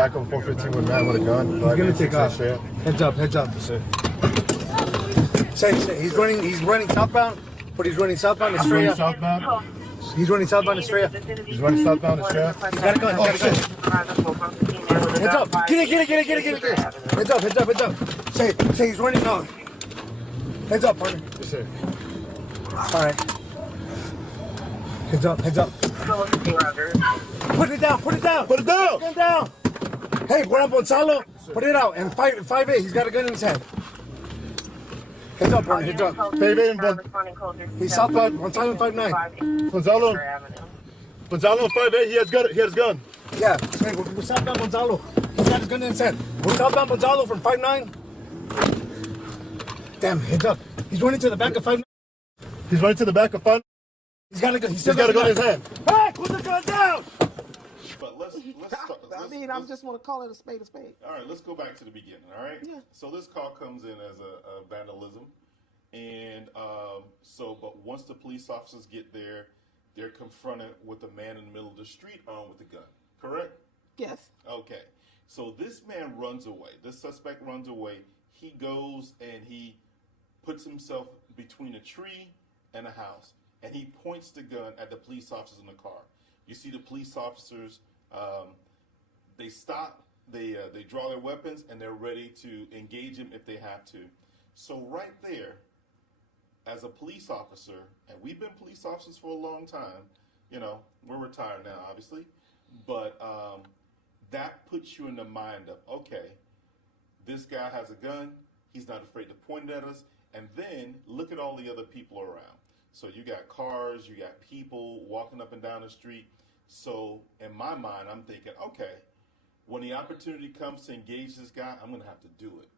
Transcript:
back on 415 with a man with a gun. He's gonna take off. Heads up, heads up. Say, he's running southbound, but he's running southbound to Estrella. Southbound? He's running southbound to Estrella. He's running southbound to Estrella? He's got a gun, he's got a gun. Heads up, get it. Heads up. Say, he's running now. Heads up, partner. Yes, sir. All right. Heads up. Put it down. Gun down. Hey, Juan Gonzalo, put it out. And 5'8", he's got a gun in his hand. Heads up, partner, heads up. 5'8" and He's southbound, Gonzalo 5'9". Gonzalo 5'8", he has gun. Yeah, we're southbound Gonzalo. He's got his gun in his hand. We're southbound Gonzalo from 5'9". Damn, heads up. He's running to the back of 5'9". He's running to the back of 5'9". He's got a gun. He's got a gun in his hand. Hey, put the gun down! But let's I mean, I just want to call it a spade a spade. All right, let's go back to the beginning. All right. Yeah. So this call comes in as a vandalism, and but once the police officers get there, they're confronted with a man in the middle of the street armed with a gun. Correct? Yes. Okay. So this man runs away. This suspect runs away. He goes and he puts himself between a tree and a house, and he points the gun at the police officers in the car. You see the police officers. They stop, they draw their weapons, and they're ready to engage him if they have to. So right there, as a police officer, and we've been police officers for a long time, we're retired now, obviously, but that puts you in the mind of, okay, this guy has a gun, he's not afraid to point it at us, and then look at all the other people around. So you got cars, you got people walking up and down the street. So in my mind, I'm thinking, okay, when the opportunity comes to engage this guy, I'm going to have to do it.